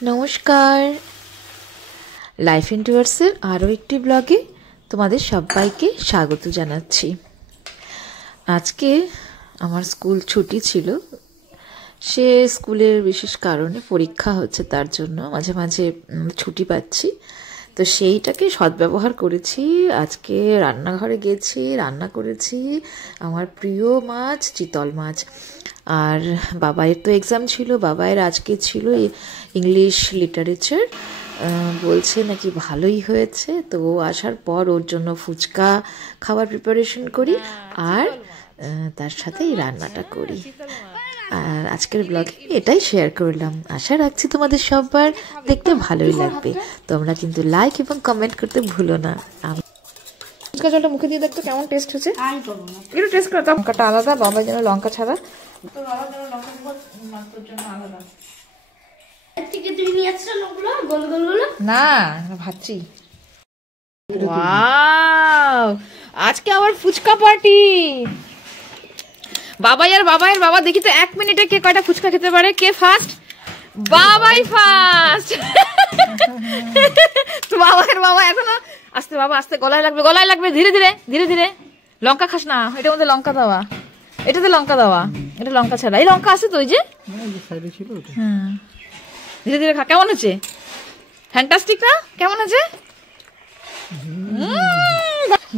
নমস্কার, লাইফ ইন্টুয়ার্সের আরও একটি ব্লগে তোমাদের সবাইকে স্বাগত জানাচ্ছি। আজকে আমার স্কুল ছুটি ছিল, সে স্কুলের বিশেষ কারণে পরীক্ষা হচ্ছে, তার জন্য মাঝে মাঝে ছুটি পাচ্ছি। তো সেইটাকে সদ্ব্যবহার করেছি। আজকে রান্নাঘরে গেছি, রান্না করেছি আমার প্রিয় মাছ, চিতল মাছ। আর বাবাইয়ের তো এক্সাম ছিল, বাবাইয়ের আজকে ছিল ইংলিশ লিটারেচার, বলছে নাকি ভালোই হয়েছে। তো ও আসার পর ওর জন্য ফুচকা খাবার প্রিপারেশন করি আর তার সাথে এই রান্নাটা করি। আর আজকের ব্লগে এটাই শেয়ার করলাম। আশা রাখছি তোমাদের সবার দেখতে ভালোই লাগবে। তোমরা কিন্তু লাইক এবং কমেন্ট করতে ভুলো না। ফুচকা জলটা মুখে দিয়ে দেখতো কেমন টেস্ট হচ্ছে, একটু টেস্ট করো। লঙ্কাটা আলাদা, বাবার জন্য লঙ্কা ছাড়া, তো বাবার জন্য লঙ্কা দিব, মাত্রর জন্য আলাদা। না ভাবছি আজকে আবার ফুচকা পার্টি। বাবাইয়ের বাবা দেখি তো 1 মিনিটে কে কয়টা ফুচকা খেতে পারে। কে ফার্স্ট? বাবাই ফার্স্ট। তো বাবাইয়ের বাবা এখনো আস্তে, বাবা আস্তে, গলায় লাগবে, ধীরে ধীরে। লঙ্কা খাস না, এটার মধ্যে লঙ্কা দেওয়া, এটাতে লঙ্কা দেওয়া, এটা লঙ্কা ছাড়া। এই লঙ্কা আছে তো, ওই যে হ্যাঁ, ধীরে ধীরে খা। কেমন হচ্ছে? ফ্যান্টাস্টিক না? কেমন আছে?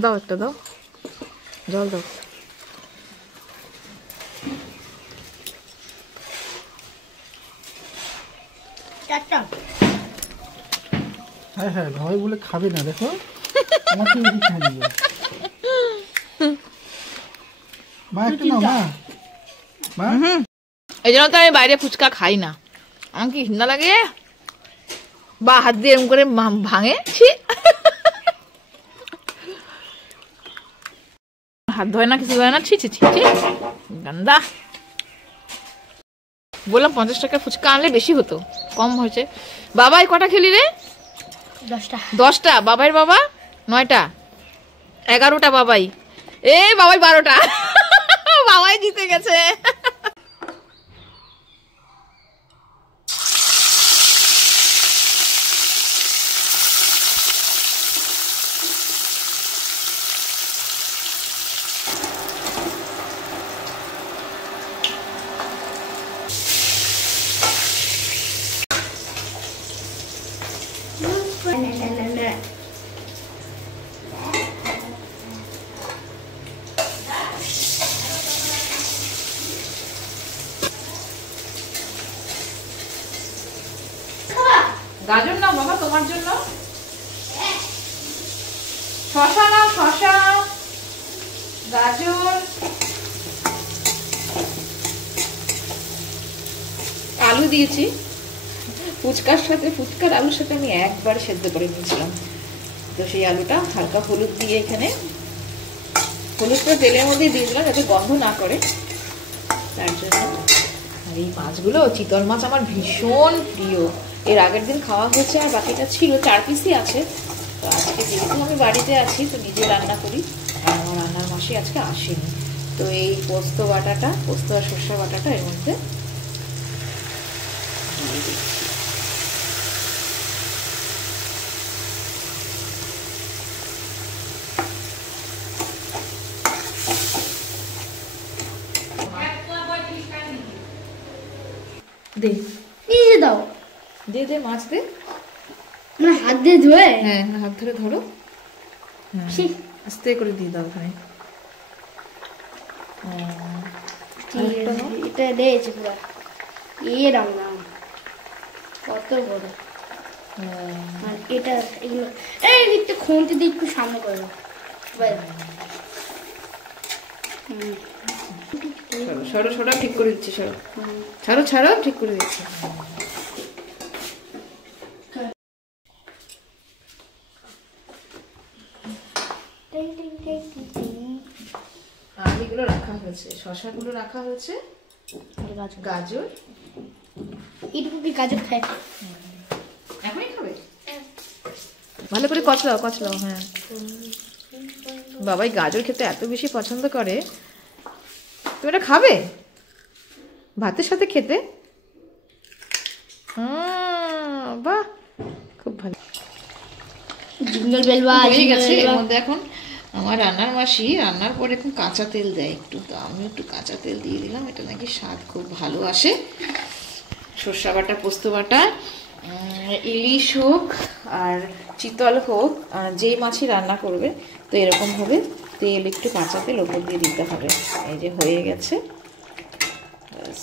দাও একটা, দাও জল দাও। হ্যাঁ হ্যাঁ, ভয় বলে খাবে না, দেখো আমাকে মা একটু নাও, মা। এই জন্য তো আমি বাইরে ফুচকা খাই না, আমার কি ঘৃণা লাগে। বা হাত দিয়ে এরকম করে ভাঙে, হাত ধোয় না, কিছু ধোয় না, ছি গান্দা। বললাম 50 টাকা ফুচকা আনলে বেশি হতো, কম হয়েছে। বাবাই কটা খেলি রে? 10টা। বাবাইয়ের বাবা 9টা, 11টা বাবাই। বাবাই 12টা। বাবাই জিতে গেছে। গাজর নাও বাবা, তোমার জন্য। শশা নাও, শশা, গাজর, আলু দিয়েছি ফুচকার সাথে। ফুচকার আলুর সাথে আমি একবার সেদ্ধ করে নিয়েছিলাম। তো সেই আলুটা হালকা হলুদ দিয়ে, এখানে হলুদটা তেলের মধ্যে দিয়ে দিলাম যাতে গন্ধ না করে, তার জন্য। আর এই মাছগুলো, চিতল মাছ আমার ভীষণ প্রিয়। এর আগের দিন খাওয়া হয়েছে আর বাকিটা ছিল, 4 পিসই আছে। তো আজকে যেহেতু আমি বাড়িতে আছি, তো নিজে রান্না করি, আর আমার রান্নার মাসি আজকে আসেনি। তো এই পোস্ত বাটাটা, পোস্ত আর সর্ষে বাটাটা এর মধ্যে দিয়ে দিচ্ছি। দে দাও, দে মাছ দে। হাত দিয়ে ধুয়ে, হ্যাঁ হাত ধরে ধরো, আস্তে করে দিয়ে দাও ওখানে। এটা দিয়েছে পুরো এরকম না, কত বড়। আর এটা এগুলো এই একটু খুঁটি দিয়ে একটু সামনে করে দাও। সরো ঠিক করে দিচ্ছি, ছাড়ো ঠিক করে দিচ্ছি। এগুলো রাখা হয়েছে, শশাগুলো রাখা হয়েছে, গাজর। এইটুকু কি গাজর খায়? এখনই খাবে? ভালো করে কচলাও। হ্যাঁ, বাবাই গাজর খেতে এত বেশি পছন্দ করে। তুমি এটা খাবে ভাতের সাথে খেতে? বাহ, খুব ভালো জিঙ্গল বেল বা হয়ে গেছে। এর মধ্যে এখন আমার রান্নার মাসি রান্নার পরে এখন কাঁচা তেল দেয় একটু, তো আমি একটু কাঁচা তেল দিয়ে দিলাম। এটা নাকি স্বাদ খুব ভালো আসে। সর্ষা বাটা, পোস্ত বাটা, ইলিশ হোক আর চিতল হোক, যেই মাছই রান্না করবে তো এরকম ভাবে তেল, একটু কাঁচা তেল ওপর দিয়ে দিতে হবে। এই যে হয়ে গেছে। ব্যাস।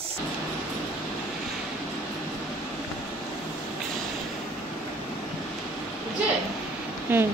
হুম